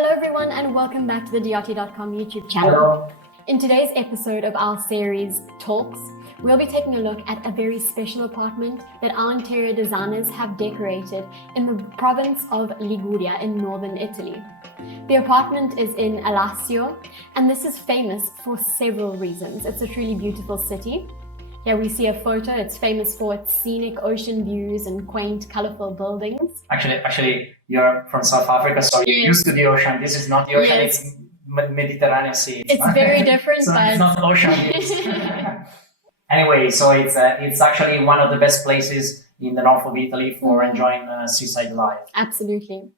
Hello everyone and welcome back to the Diotti.com YouTube channel. Hello. In today's episode of our series Talks, we'll be taking a look at a very special apartment that our interior designers have decorated in the province of Liguria in northern Italy. The apartment is in Alassio and this is famous for several reasons. It's a truly beautiful city. Here we see a photo. It's famous for its scenic ocean views and quaint, colorful buildings. Actually, you're from South Africa, so you're used to the ocean. This is not the ocean, Yes. it's Mediterranean Sea. It's very different, so but it's not ocean. Anyway, so it's actually one of the best places in the north of Italy for enjoying seaside life. Absolutely.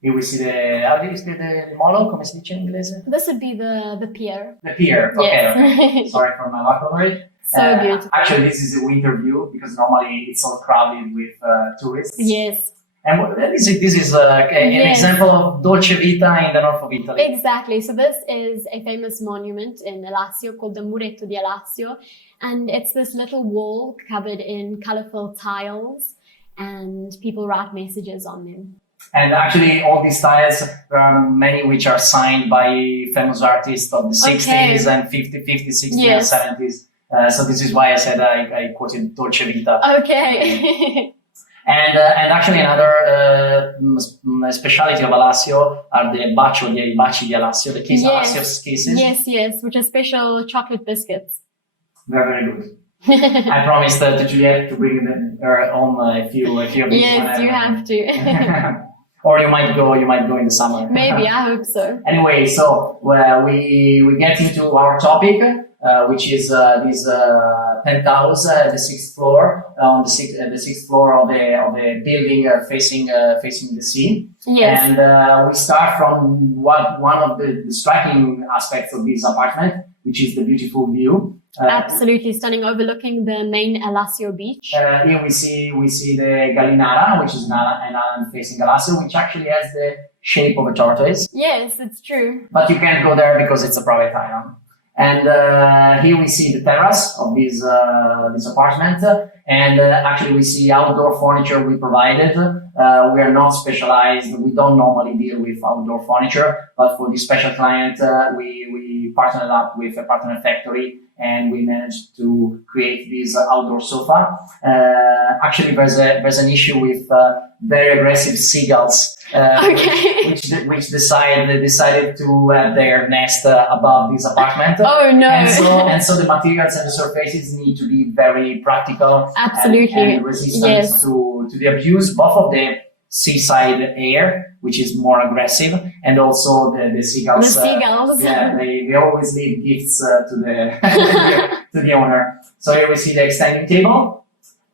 Here we see how do you say the molo? Come si dice in inglese? This would be the pier. The pier. Okay, Yes. okay. Sorry for my vocabulary. So beautiful. Actually, this is a winter view because normally it's all crowded with tourists. Yes. And this is an Yes. example of Dolce Vita in the north of Italy. Exactly. So this is a famous monument in Alassio called the Muretto di Alassio. And it's this little wall covered in colorful tiles and people write messages on them. And actually, all these tiles, there are many which are signed by famous artists of the 60s and 50s, 60s, Yes. and 70s. So this is why I said I quoted Dolce Vita. Okay. And actually another speciality of Alassio are the baci di Alassio, the kiss Alassio's kisses. Yes, which are special chocolate biscuits. Very, very good. I promised to Juliette to bring her home a few of these. Yes, you have to. Or you might go in the summer. Maybe, I hope so. Anyway, so we get into our topic, which is this penthouse, the sixth floor, on the sixth floor of the building facing the sea. Yes. And we start from one of the striking aspects of this apartment, which is the beautiful view. Absolutely stunning, overlooking the main Alassio beach. Here we see the Gallinara, which is an island facing Alassio, which actually has the shape of a tortoise. Yes, it's true. But you can't go there because it's a private island. And here we see the terrace of this apartment. And actually we see outdoor furniture we provided. We are not specialized. We don't normally deal with outdoor furniture, but for this special client, we partnered up with a partner factory and we managed to create this outdoor sofa. Actually, there's an issue with very aggressive seagulls, which decided to have their nest above this apartment. Oh no! And so the materials and the surfaces need to be very practical. Absolutely. And resistant to the abuse, both of the seaside air, which is more aggressive, and also the seagulls. The seagulls. They always leave gifts to the to the owner. So here we see the extending table,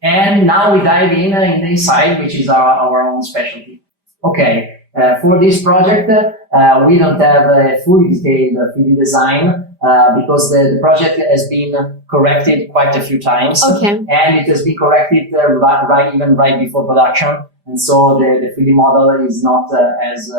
and now we dive in the inside, which is our own specialty. Okay, for this project, we don't have a fully detailed 3D design because the project has been corrected quite a few times, and it has been corrected right before production. And so the 3D model is not as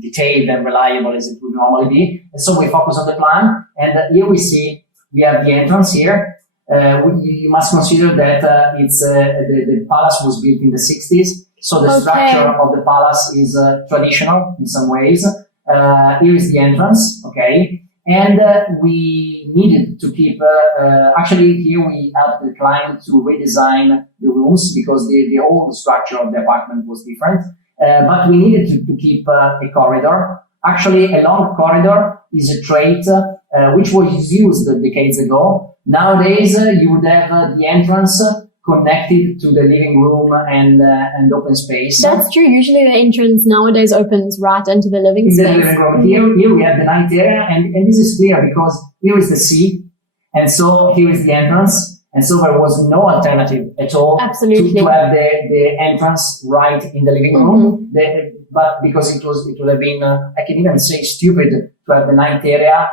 detailed and reliable as it would normally be. And so we focus on the plan. And here we have the entrance here. You must consider that the palace was built in the 60s. So the structure of the palace is traditional in some ways. Here is the entrance, okay? And we needed to keep, actually here we helped the client to redesign the rooms because the old structure of the apartment was different. But we needed to keep a corridor. Actually, a long corridor is a trait which was used decades ago. Nowadays, you would have the entrance connected to the living room and open space. That's true. Usually the entrance nowadays opens right into the living space. In the living room. Here we have the night area, and this is clear because here is the sea, and so here is the entrance, and so there was no alternative at all to have the entrance right in the living room. But because it would have been, I can even say stupid to have the night area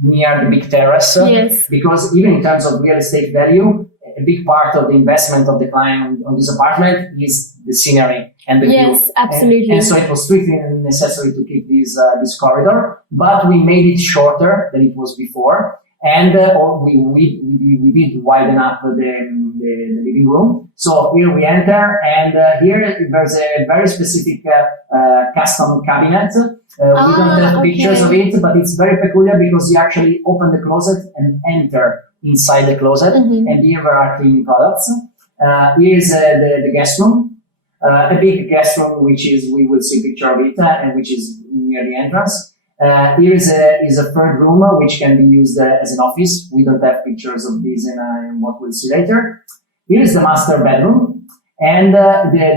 near the big terrace. Yes. Because even in terms of real estate value, a big part of the investment of the client on this apartment is the scenery and the view. Yes, absolutely. And so it was strictly necessary to keep this corridor, but we made it shorter than it was before. And we did widen up the living room. So here we enter, and here there's a very specific custom cabinet. We don't have pictures of it, but it's very peculiar because you actually open the closet and enter inside the closet, and here there are cleaning products. Here is the guest room, a big guest room, which is, we will see a picture of it, and which is near the entrance. Here is a third room, which can be used as an office. We don't have pictures of this in what we'll see later. Here is the master bedroom. And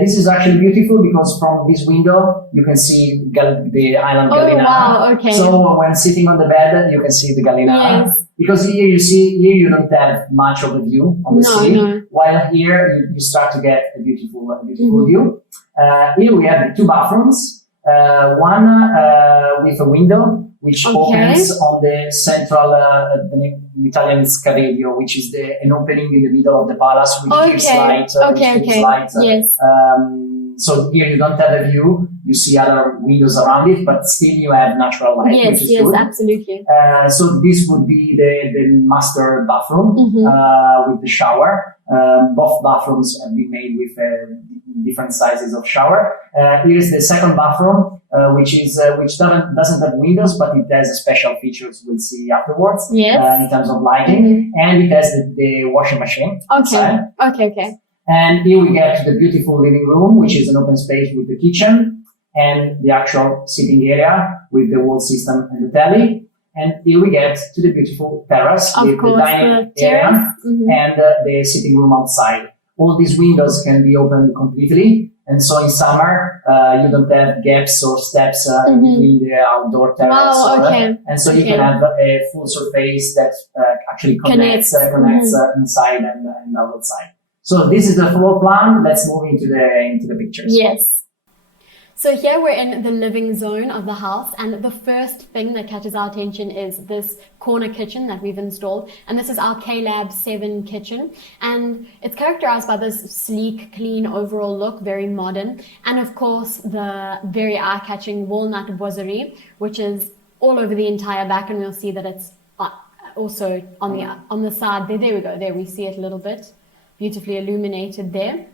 this is actually beautiful because from this window, you can see the island Gallinara. Wow, okay. So when sitting on the bed, you can see the Gallinara. Yes. Because here you don't have much of a view on the sea. While here you start to get a beautiful view. Here we have two bathrooms. One with a window which opens on the central, in Italian scavedio, which is an opening in the middle of the palace, which gives light. Yes. So here you don't have a view. You see other windows around it, but still you have natural light. Yes, which is good. Absolutely. So this would be the master bathroom with the shower. Both bathrooms have been made with different sizes of shower. Here's the second bathroom, which doesn't have windows, but it has special features we'll see afterwards. Yes. In terms of lighting, and it has the washing machine. Inside. Okay. And here we get to the beautiful living room, which is an open space with the kitchen and the actual sitting area with the wall system and the telly. And here we get to the beautiful terrace with the dining area and the sitting room outside. All these windows can be opened completely. And so in summer, you don't have gaps or steps between the outdoor terrace. And so you can have a full surface that actually connects inside and outside. So this is the floor plan. Let's move into the pictures. Yes. So here we're in the living zone of the house, and the first thing that catches our attention is this corner kitchen that we've installed. And this is our K-Lab 7 kitchen, and it's characterized by this sleek, clean overall look, very modern, and of course the very eye-catching walnut boiserie, which is all over the entire back, and we'll see that it's also on the side there. There we go. There we see it a little bit. Beautifully illuminated there.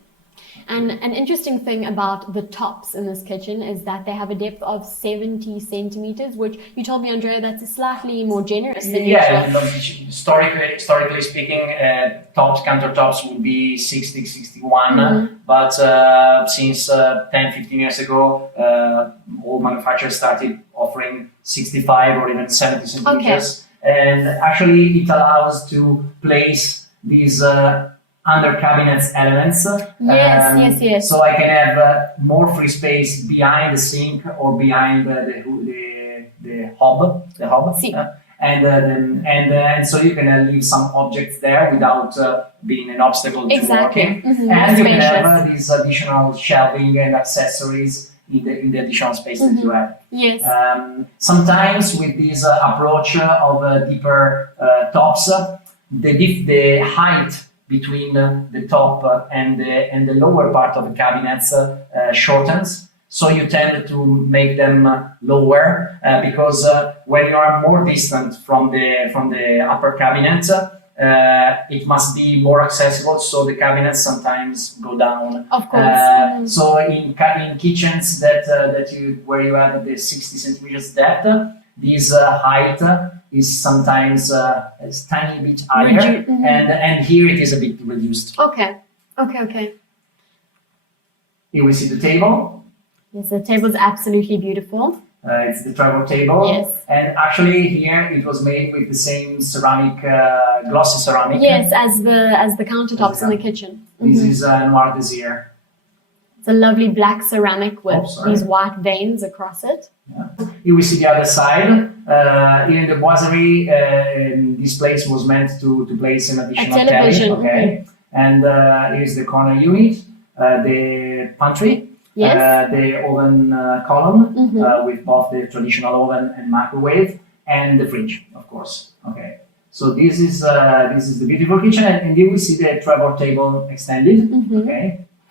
And an interesting thing about the tops in this kitchen is that they have a depth of 70 centimeters, which you told me, Andrea, that's slightly more generous than usual. Historically speaking, countertops would be 60, 61, but since 10, 15 years ago, all manufacturers started offering 65 or even 70 centimeters. And actually it allows to place these under cabinets elements. Yes. So I can have more free space behind the sink or behind the hob. And so you can leave some objects there without being an obstacle to walking. And you can have these additional shelving and accessories in the additional space that you have. Yes. Sometimes with this approach of deeper tops, the height between the top and the lower part of the cabinets shortens. So you tend to make them lower because when you are more distant from the upper cabinet, it must be more accessible. So the cabinets sometimes go down. Of course. So in kitchens where you have the 60 centimeters depth, this height is sometimes a tiny bit higher, and here it is a bit reduced. Okay. Here we see the table. Yes, the table is absolutely beautiful. It's the travel table. Yes. And actually here it was made with the same ceramic, glossy ceramic. Yes, as the countertops in the kitchen. This is Noir Désir. It's a lovely black ceramic with these white veins across it. Yeah. Here we see the other side. Here in the boiserie, this place was meant to place an additional television. And here's the corner unit, the pantry, the oven column with both the traditional oven and microwave, and the fridge, of course. So this is the beautiful kitchen, and here we see the travel table extended.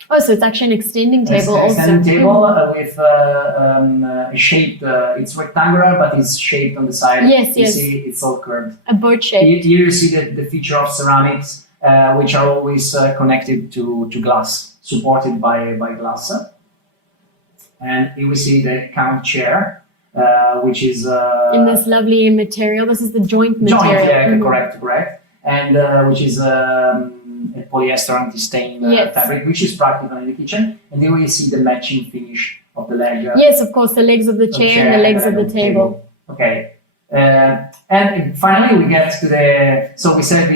Oh, so it's actually an extending table also. Extending table with a shape. It's rectangular, but it's shaped on the side. Yes, you yes. see, it's all curved. A boat shape. Here you see the feature of ceramics, which are always connected to glass, supported by glass. And here we see the count chair, which is in this lovely material. This is the joint material. Yeah, correct. And which is a polyester anti-stain fabric, which is practical in the kitchen. And then we see the matching finish of the leg. Yes, of course, the legs of the chair and the legs of the table. Okay. And finally we get to the, so we said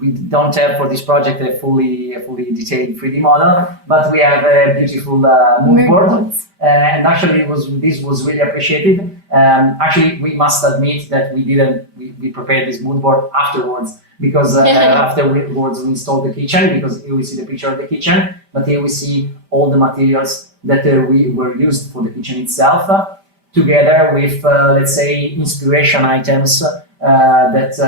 we don't have for this project a fully detailed 3D model, but we have a beautiful mood board. And actually this was really appreciated. Actually, we must admit that we prepared this mood board afterwards, because afterwards we installed the kitchen, because here we see the picture of the kitchen, but here we see all the materials that we were used for the kitchen itself, together with, let's say, inspiration items that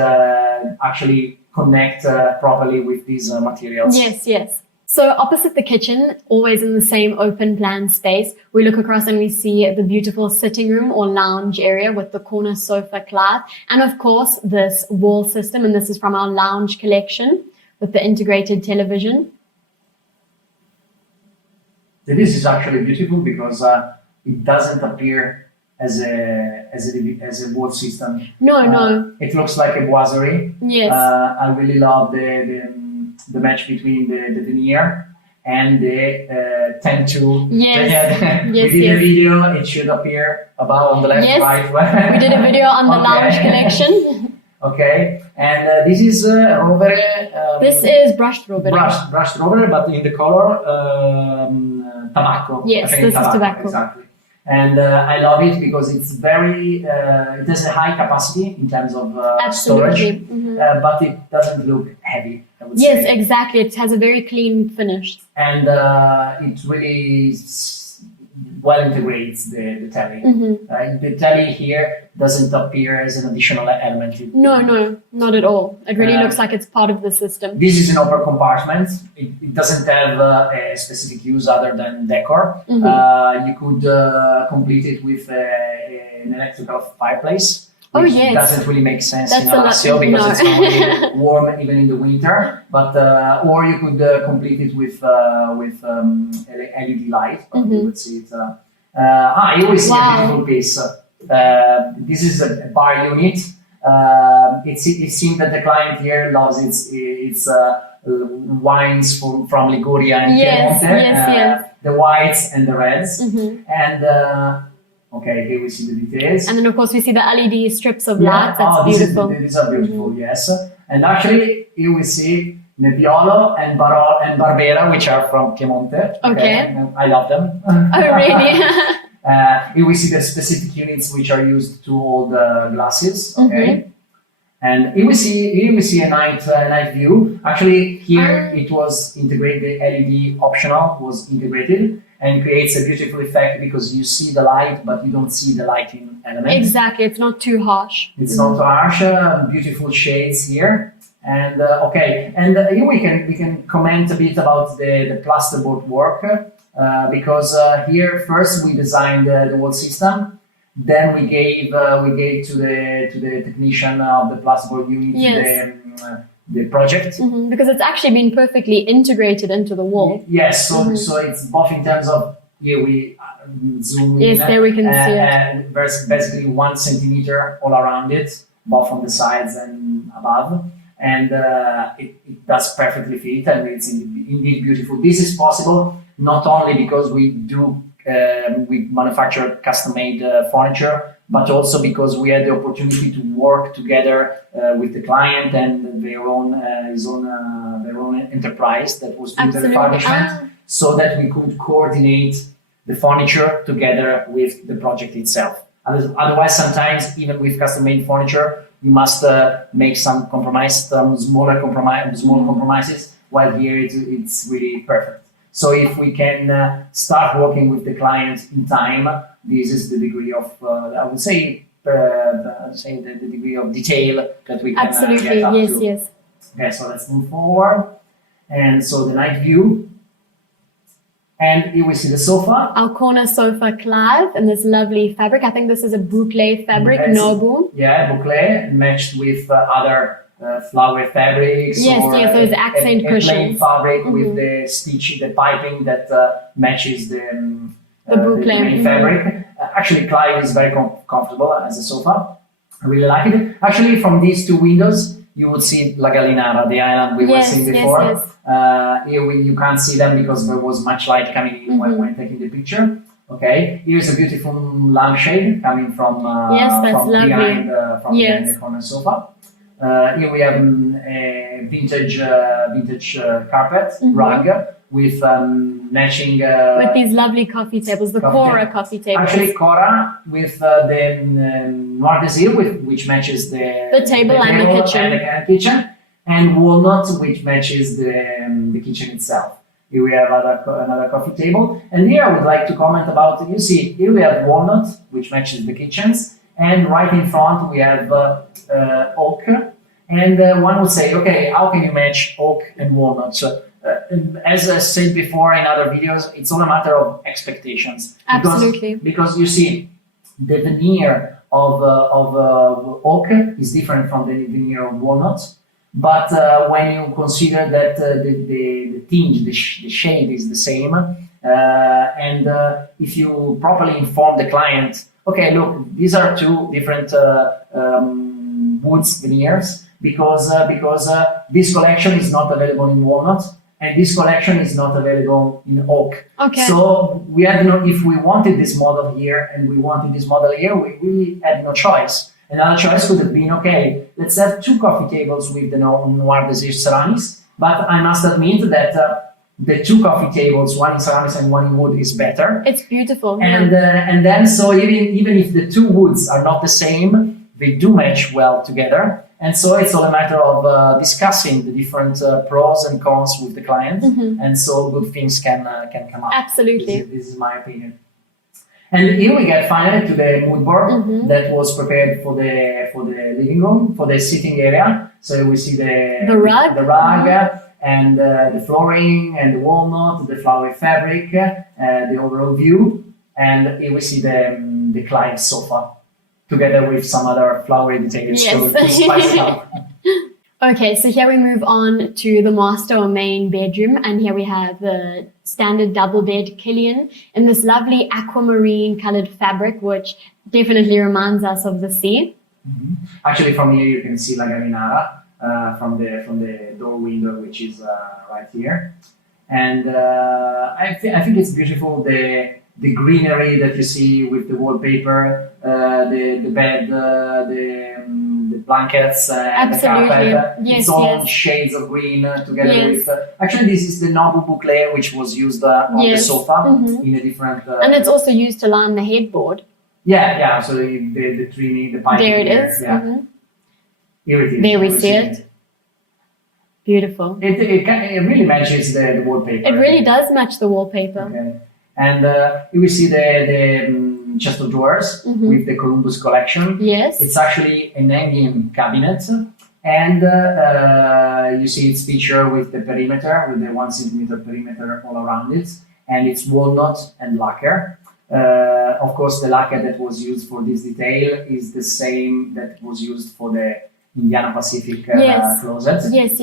actually connect properly with these materials. Yes. So opposite the kitchen, always in the same open plan space, we look across and we see the beautiful sitting room or lounge area with the corner sofa cloth. And of course, this wall system, and this is from our lounge collection with the integrated television. This is actually beautiful because it doesn't appear as a wall system. No. It looks like a boiserie. Yes. I really love the match between the veneer and the tent tool. Yes. We did a video. It should appear above on the left, right. We did a video on the lounge collection. Okay, and this is rovere. This is brushed rovere. Brushed rovere, but in the color tobacco. Yes, this is tobacco. Exactly. And I love it because it's very, it has a high capacity in terms of storage, but it doesn't look heavy, I would say. Yes, exactly. It has a very clean finish. And it really well integrates the telly. The telly here doesn't appear as an additional element. No, not at all. It really looks like it's part of the system. This is an upper compartment. It doesn't have a specific use other than decor. You could complete it with an electrical fireplace. Which doesn't really make sense in Alassio because it's only warm even in the winter. But or you could complete it with LED light. But we would see it. You will see a beautiful piece. This is a bar unit. It seems that the client here loves its wines from Liguria and Piemonte. The whites and the reds. And okay, here we see the details. And then, of course, we see the LED strips of lights. That's beautiful. These are beautiful, yes. And actually, here we see Nebbiolo and Barbera, which are from Piemonte. Okay. I love them. Oh, really? Here we see the specific units which are used to hold glasses. Okay. And here we see a night view. Actually, here it was integrated. The LED optional was integrated. And creates a beautiful effect because you see the light, but you don't see the lighting element. Exactly, it's not too harsh. It's not too harsh. Beautiful shades here, and here we can comment a bit about the plasterboard work because here first we designed the wall system, then we gave to the technician of the plasterboard unit the project. Because it's actually been perfectly integrated into the wall. Yes, so it's both in terms of, here we zoom in. Yes, there we can see it. And there's basically 1 centimeter all around it, both on the sides and above. And it does perfectly fit, and it's indeed beautiful. This is possible not only because we manufacture custom-made furniture, but also because we had the opportunity to work together with the client and their own enterprise that was doing the refurbishment, so that we could coordinate the furniture together with the project itself. Otherwise, sometimes even with custom-made furniture, you must make some small compromises. While here it's really perfect. So if we can start working with the client in time, this is the degree of, I would say, the degree of detail that we can get up to. Yes. Okay, so let's move forward. And so the night view. And here we see the sofa. Our corner sofa, Clive, and this lovely fabric. I think this is a boucle fabric, Nobu. Yeah, boucle matched with other flower fabrics. Yes, or yes, those accent a plain cushions. fabric with the stitch, the piping that matches the boucle. the main fabric. Actually, Clive is very comfortable as a sofa. I really like it. Actually, from these two windows, you would see La Gallinara, the island we were seeing before. Yes. Here you can't see them because there was much light coming in when taking the picture. Okay, here's a beautiful lampshade coming from behind the corner sofa. Here we have a vintage carpet rug with matching with these lovely coffee tables, the Cora coffee tables. Actually, Cora with the Noir Désir, which matches the table and the kitchen, and walnut, which matches the kitchen itself. Here we have another coffee table, and here I would like to comment about. You see, here we have walnut, which matches the kitchens, and right in front we have oak. And one would say, okay, how can you match oak and walnut? So, as I said before in other videos, it's all a matter of expectations. Absolutely. Because you see, the veneer of oak is different from the veneer of walnut. But when you consider that the tinge, the shade is the same, and if you properly inform the client, okay, look, these are two different woods veneers, because this collection is not available in walnut, and this collection is not available in oak. Okay. So we had if we wanted this model here and we wanted this model here, we really had no choice. Another choice would have been, okay, let's have two coffee tables with the Noir Désir ceramics, but I must admit that the two coffee tables, one in ceramics and one in wood, is better. It's beautiful. And then, so even if the two woods are not the same, they do match well together. And so it's all a matter of discussing the different pros and cons with the client, and so good things can come up. Absolutely. This is my opinion. And here we get finally to the mood board that was prepared for the living room, for the sitting area. So we see the rug, and the flooring and the walnut, the flowery fabric, the overall view, and here we see the Clive sofa, together with some other flowery details to spice it up. Okay, so here we move on to the master or main bedroom, and here we have the standard double bed Killian in this lovely aquamarine colored fabric, which definitely reminds us of the sea. Actually, from here you can see La Gallinara from the door window, which is right here, and I think it's beautiful, the greenery that you see with the wallpaper, the bed, the blankets, and the carpet. Yes, it's all shades of green together with. Actually, this is the Nobu boucle, which was used on the sofa in a different. And it's also used to line the headboard. Yeah. So the trimming, the piping. There it is. Yeah. Here it is. There we see it. Beautiful. It really matches the wallpaper. It really does match the wallpaper. Okay. And here we see the chest of drawers with the Columbus collection. Yes. It's actually an hanging cabinet, and you see its feature with the perimeter, with the 1 centimeter perimeter all around it, and it's walnut and lacquer. Of course, the lacquer that was used for this detail is the same that was used for the Indiana Pacific closet. Yes.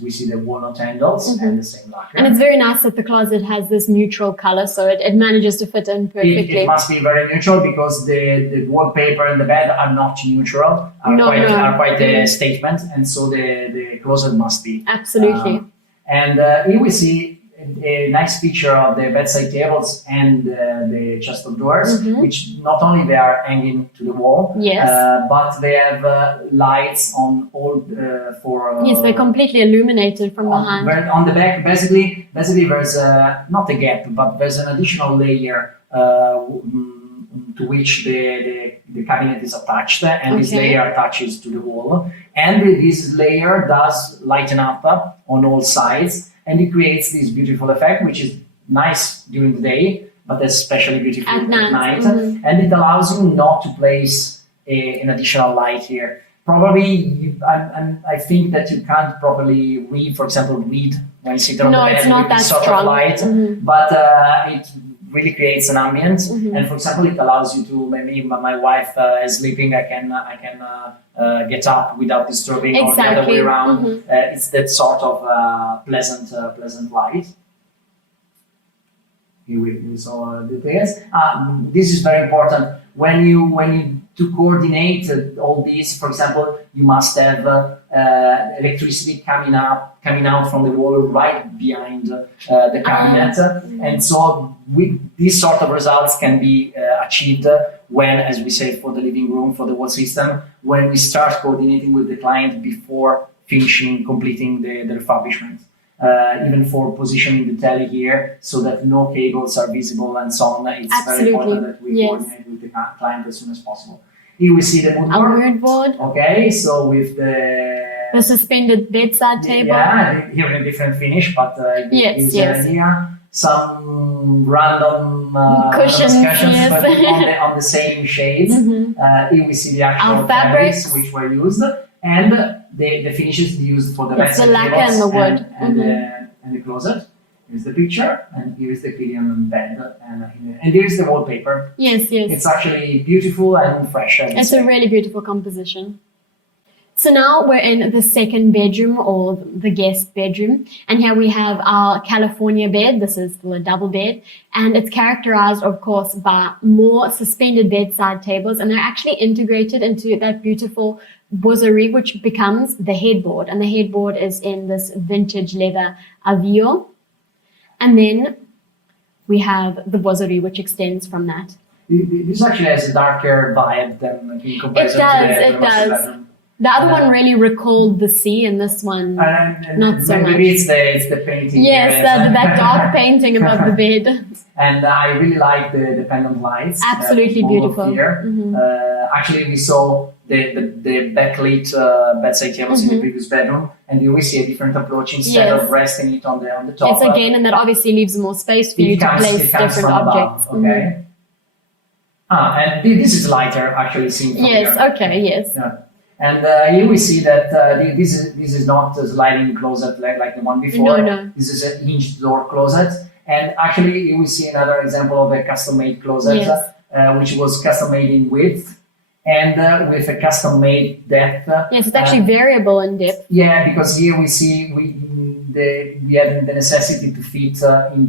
We see the walnut handles and the same lacquer. And it's very nice that the closet has this neutral color, so it manages to fit in perfectly. It must be very neutral because the wallpaper and the bed are not neutral, are quite a statement, and so the closet must be. Absolutely. And here we see a nice feature of the bedside tables and the chest of drawers, which not only they are hanging to the wall, but they have lights on all for. Yes, they're completely illuminated from behind. On the back, basically there's not a gap, but there's an additional layer to which the cabinet is attached, and this layer attaches to the wall, and this layer does lighten up on all sides. And it creates this beautiful effect, which is nice during the day, but especially beautiful at night. And it allows you not to place an additional light here. probably I think that you can't properly read, for example, read when you sit on the bed it's not with this that sort strong. of light, but it really creates an ambience. And for example, it allows you to, maybe my wife is sleeping, I can get up without disturbing, or the other way around. It's that sort of pleasant light. Here we saw details. This is very important. When you to coordinate all this, for example, you must have electricity coming out from the wall right behind the cabinet, and so these sort of results can be achieved when, as we say, for the living room, for the wall system, when we start coordinating with the client before finishing, completing the refurbishment. Even for positioning the telly here, so that no cables are visible and so on. It's very important that we coordinate with the client as soon as possible. Here we see the mood board. Okay, so with the suspended bedside table. Yeah, here in a different finish, but here some random cushions, but on the same shades. Here we see the actual fabrics which were used, and the finishes used for the bedside tables, lacquer and the wood, and the closet. Here's the picture, and here's the Killian bed, and here's the wallpaper. Yes. It's actually beautiful and fresh. It's a really beautiful composition. So now we're in the second bedroom, or the guest bedroom, and here we have our California bed. This is still a double bed, and it's characterized, of course, by more suspended bedside tables, and they're actually integrated into that beautiful boiserie, which becomes the headboard, and the headboard is in this vintage leather Avio. And then we have the boiserie, which extends from that. This actually has a darker vibe than in comparison to the master bedroom. The other one really recalled the sea, and this one not so much. Maybe it's the painting. Yes, that dark painting above the bed. And I really like the pendant lights. Absolutely beautiful. Here. Actually, we saw the backlit bedside tables in the previous bedroom, and you will see a different approach instead of resting it on the top. Yes, again, and that obviously leaves more space for you to place different objects. Okay. And this is lighter, actually, seen from here. Okay, yes. Yeah. And here we see that this is not a sliding closet like the one before. No. This is a hinged door closet. And actually, you will see another example of a custom-made closet, which was custom-made in width and with a custom-made depth. Yes, it's actually variable in depth. Yeah, because here we see we had the necessity to fit in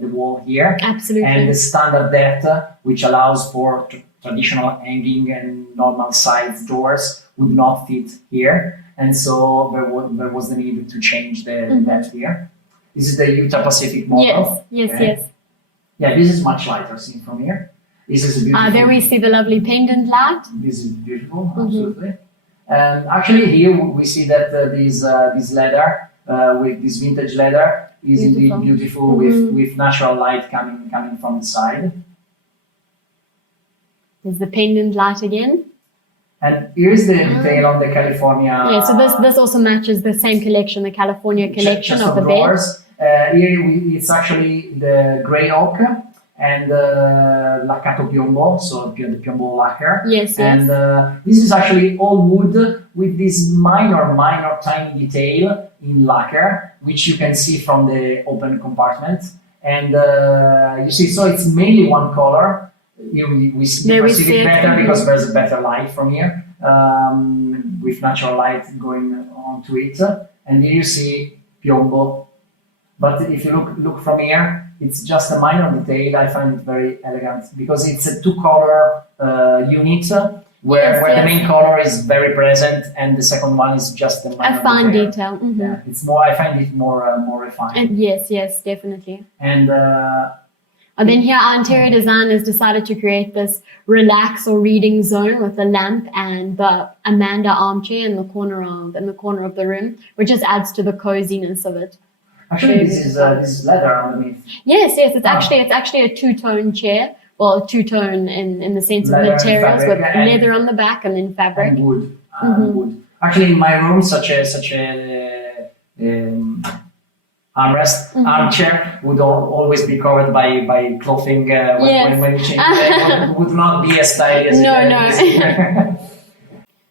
the wall here. Absolutely. And the standard depth, which allows for traditional hanging and normal size doors, would not fit here, and so there was the need to change the depth here. This is the Utah Pacific model. Yes. Yeah, this is much lighter seen from here. This is a beautiful. There we see the lovely pendant light. This is beautiful, absolutely. And actually here we see that this leather, with this vintage leather, is indeed beautiful with natural light coming from the side. There's the pendant light again. And here's the detail on the California. Yeah, so this also matches the same collection, the California collection of the bed. Here it's actually the grey oak and laccato piombo, so the piombo lacquer. Yes. And this is actually all wood with this minor tiny detail in lacquer, which you can see from the open compartment. And you see, so it's mainly one color. Here we perceive it better because there's a better light from here, with natural light going onto it. And here you see piombo. But if you look from here, it's just a minor detail. I find it very elegant because it's a two-color unit where the main color is very present and the second one is just a minor fine detail. Yeah, it's more. I find it more refined. Yes, definitely. And then here our interior designers decided to create this relax or reading zone with a lamp and the Amanda armchair in the corner of the room, which just adds to the coziness of it. Actually, this is leather underneath. Yes, it's actually a two-tone chair. Well, two-tone in the sense of materials, with leather on the back and then fabric. And wood. Wood. Actually, in my room, such a armrest, armchair would always be covered by clothing when you change it. Would not be as stylish as No.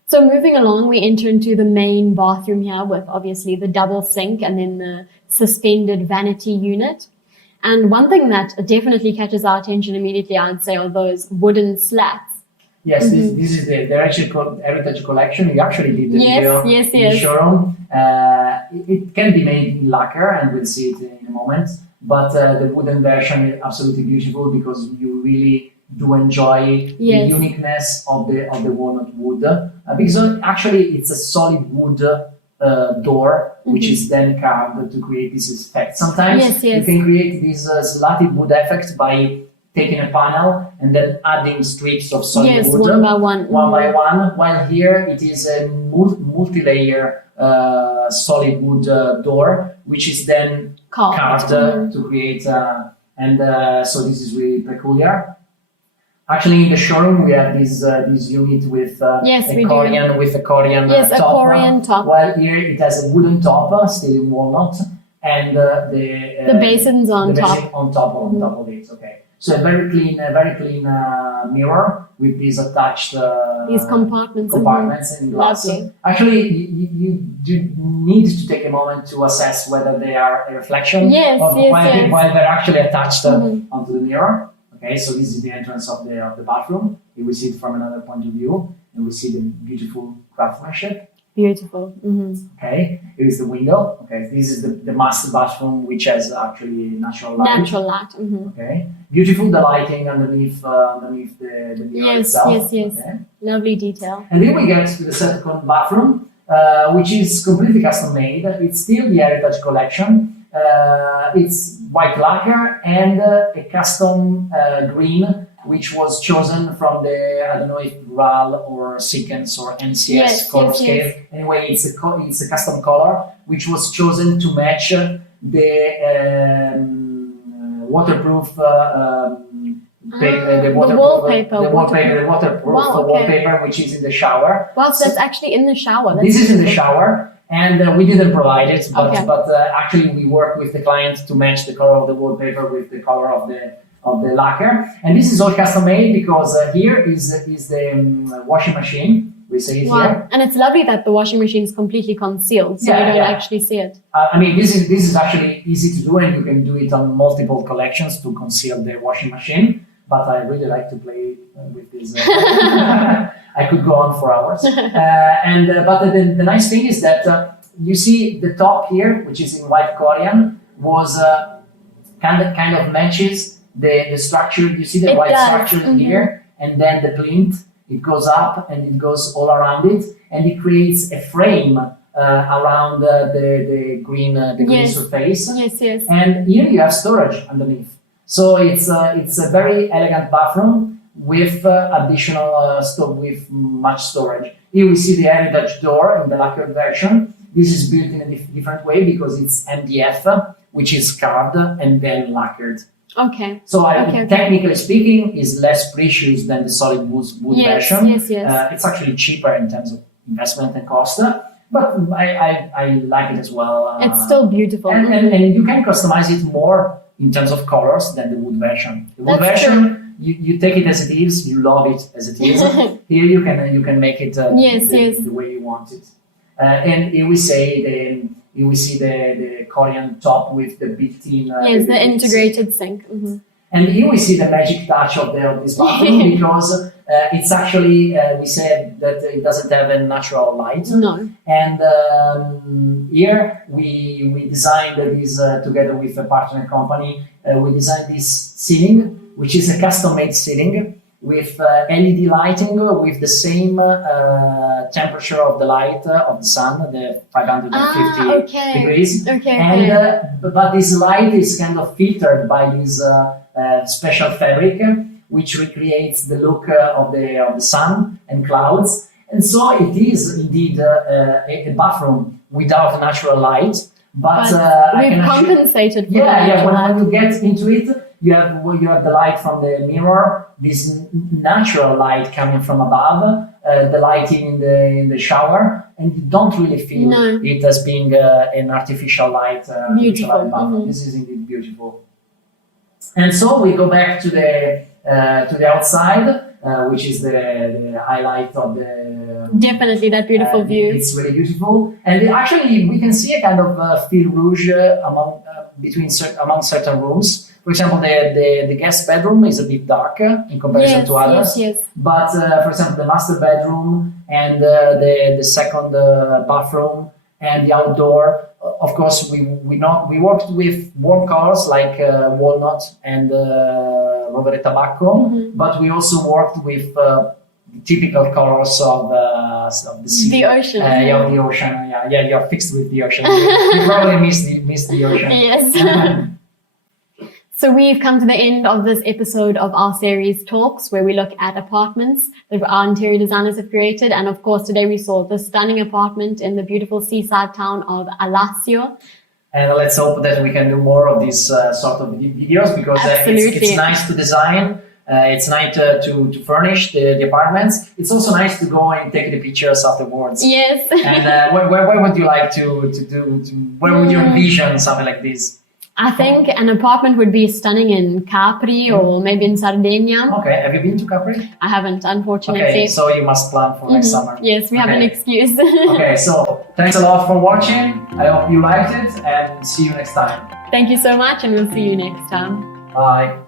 So moving along, we enter into the main bathroom here with obviously the double sink and then the suspended vanity unit. And one thing that definitely catches our attention immediately, I'd say, are those wooden slats. Yes, this is the Heritage Collection. We actually did the video in the showroom. It can be made in lacquer, and we'll see it in a moment. But the wooden version is absolutely beautiful because you really do enjoy the uniqueness of the walnut wood. Because actually it's a solid wood door, which is then carved to create this effect. Sometimes you can create this slatted wood effect by taking a panel and then adding strips of solid wood one by one. While here it is a multi-layer solid wood door, which is then carved to create, so this is really peculiar. Actually, in the showroom we have this unit with a Corian top. While here it has a wooden top, still in walnut, and the basins on top of it. Okay. So a very clean mirror with these attached these compartments in glass. Lovely. Actually, you do need to take a moment to assess whether they are a reflection while they're actually attached onto the mirror. Okay, so this is the entrance of the bathroom. You will see it from another point of view, and we see the beautiful craftsmanship. Beautiful. Okay, here is the window. Okay, this is the master bathroom, which has actually natural light. Okay, beautiful the lighting underneath the mirror itself. Okay. Lovely detail. And then we get to the second bathroom, which is completely custom made. It's still the Heritage Collection. It's white lacquer and a custom green, which was chosen from the, I don't know if RAL or Sequence or NCS color scale. Anyway, it's a custom color, which was chosen to match the waterproof wallpaper, which is in the shower. Wow, so that's actually in the shower. This is in the shower. And we didn't provide it, but actually we work with the client to match the color of the wallpaper with the color of the lacquer. And this is all custom made because here is the washing machine. We see it here. And it's lovely that the washing machine is completely concealed, so you don't actually see it. I mean, this is actually easy to do, and you can do it on multiple collections to conceal the washing machine. But I really like to play with this. I could go on for hours. But the nice thing is that you see the top here, which is in white Corian, was kind of matches the structure. You see the white structure here, and then the plinth. It goes up and it goes all around it, and it creates a frame around the green surface. And here you have storage underneath. So it's a very elegant bathroom with additional with much storage. Here we see the Heritage door in the lacquered version. This is built in a different way because it's MDF, which is carved and then lacquered. Okay. So technically speaking, is less precious than the solid wood version. It's actually cheaper in terms of investment and cost, but I like it as well. It's still beautiful. And you can customize it more in terms of colors than the wood version. The wood version, you take it as it is, you love it as it is. Here you can make it the way you want it. And here we see the Korean top with the built-in. The integrated sink. And here we see the magic touch of this bathroom because it's actually we said that it doesn't have a natural light. No. And here we designed this together with a partner company. We designed this ceiling, which is a custom-made ceiling with LED lighting with the same temperature of the light of the sun, the 550 degrees. But this light is kind of filtered by this special fabric, which recreates the look of the sun and clouds. And so it is indeed a bathroom without natural light. But we've compensated for when you get into it, you have the light from the mirror, this natural light coming from above, the lighting in the shower, and you don't really feel it as being an artificial light. Beautiful. This is indeed beautiful. And so we go back to the outside. which is the highlight of the. Definitely that beautiful view. It's really beautiful, and actually we can see a kind of fil rouge among certain rooms. For example, the guest bedroom is a bit darker in comparison to others. Yes. But for example, the master bedroom and the second bathroom and the outdoor. Of course, we worked with warm colors like walnut and rovere tabacco, but we also worked with typical colors of the sea. The ocean. Of the ocean. Yeah, you're fixed with the ocean. You probably miss the ocean. Yes. So we've come to the end of this episode of our series Talks, where we look at apartments that our interior designers have created. And of course, today we saw the stunning apartment in the beautiful seaside town of Alassio. And let's hope that we can do more of these sort of videos, because it's nice to design. It's nice to furnish the apartments. It's also nice to go and take the pictures afterwards. Yes. And where would you like to do? Where would you envision something like this? I think an apartment would be stunning in Capri or maybe in Sardinia. Okay, have you been to Capri? I haven't, unfortunately. Okay, so you must plan for next summer. Yes, we have an excuse. Okay, so thanks a lot for watching. I hope you liked it, and see you next time. Thank you so much, and we'll see you next time. Bye.